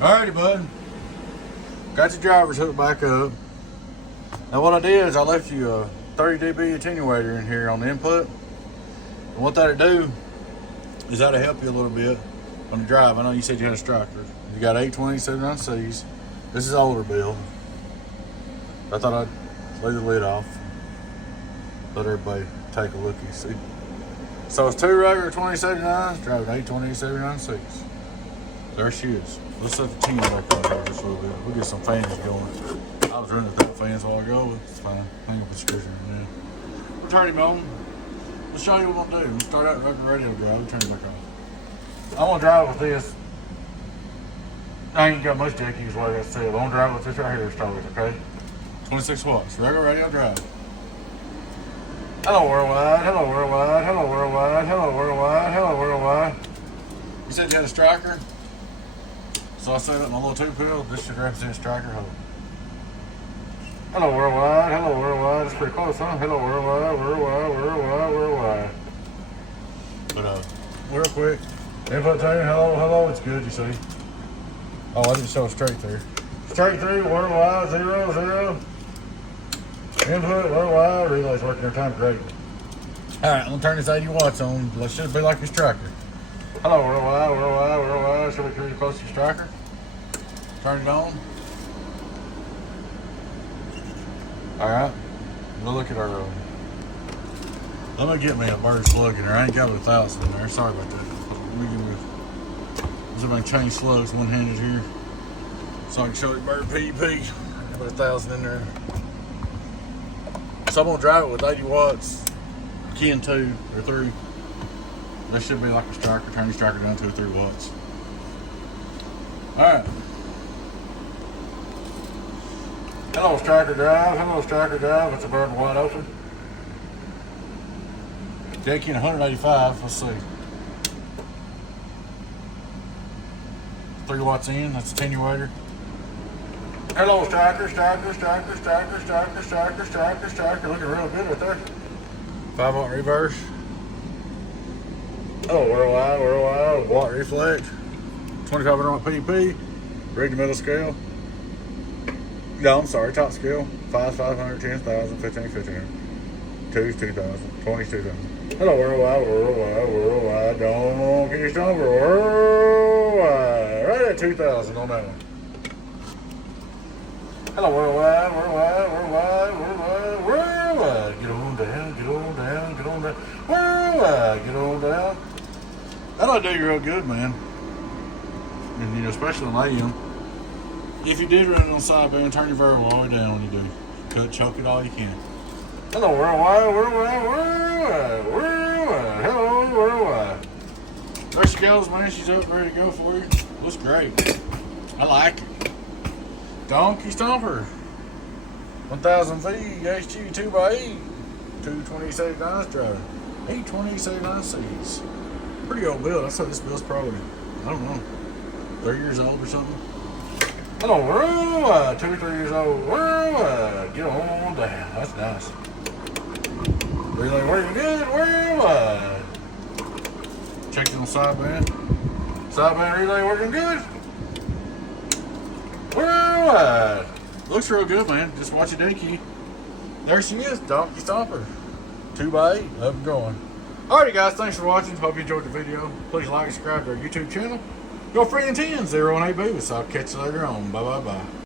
Alrighty, bud. Got your driver's hook back up. Now what I did is I left you a 30 dB attenuator in here on the input. And what that'll do is that'll help you a little bit on the drive. I know you said you had a striker. You got 8-2879Cs. This is older build. I thought I'd leave the lid off. Let everybody take a look and see. So it's two regular 2079s driving 8-2879Cs. There she is. Let's set the 10 back on here just a little bit. We'll get some fans going. I was running without fans a while ago, but it's fine. I think I'll put screws in there. We'll turn him on. Let's show you what we're gonna do. We'll start out regular radio drive. We'll turn him back on. I'm gonna drive with this. I ain't got much jackies like I said. I'm gonna drive with this right here to start with, okay? 26 watts, regular radio drive. Hello worldwide, hello worldwide, hello worldwide, hello worldwide, hello worldwide. You said you had a striker? So I set up my little 2-pill. This should represent striker hole. Hello worldwide, hello worldwide. It's pretty close, huh? Hello worldwide, worldwide, worldwide, worldwide. But real quick, input tune, hello, hello, it's good, you see. Oh, I didn't show straight through. Straight through, worldwide, 0, 0. Input, worldwide, relay's working every time, great. Alright, I'm gonna turn this 80 watts on. It should be like your striker. Hello, worldwide, worldwide, worldwide. Should we pretty close to your striker? Turn it on. Alright, we'll look at our road. Let me get me a bird slug in there. I ain't got a 1,000 in there. Sorry about that. Let me get me. I'm gonna change slugs one-handed here, so I can show you bird PEP. Put 1,000 in there. So I'm gonna drive it with 80 watts, key in 2 or 3. This should be like a striker. Turn your striker down to 3 watts. Alright. Hello striker drive, hello striker drive. It's a bird wide open. Jack in 185, let's see. 3 watts in, that's attenuator. Hello striker, striker, striker, striker, striker, striker, striker, striker. Looking real good right there. 5-watt reverse. Hello worldwide, worldwide, watt reflect. 2500 watt PEP. Read the middle scale. No, I'm sorry, top scale. 5, 500, 10,000, 15, 1500. 2's 2,000, 20's 2,000. Hello worldwide, worldwide, worldwide. Donkeystomper worldwide. Right at 2,000 on that one. Hello worldwide, worldwide, worldwide, worldwide, worldwide. Get on down, get on down, get on down. Worldwide, get on down. That'll do you real good, man. And you know, especially on AM. If you did run it on sideband, turn your variable all the way down when you do. Cut, choke it all you can. Hello worldwide, worldwide, worldwide, worldwide. Hello worldwide. There she goes, man. She's up ready to go for you. Looks great. I like it. Donkeystomper 1000V-HGC-2-2879 driver. 8-2879Cs. Pretty old build. I thought this build's probably, I don't know, 3 years old or something. Hello, worldwide. 2 or 3 years old. Worldwide. Get on down. That's nice. Relay working good. Worldwide. Check it on sideband. Sideband relay working good. Worldwide. Looks real good, man. Just watch it key. There she is. Donkeystomper. 2x8. Up and going. Alrighty, guys. Thanks for watching. Hope you enjoyed the video. Please like and subscribe to our YouTube channel. Go free and 10, 0 and 8 babies. I'll catch you later on. Bye, bye, bye.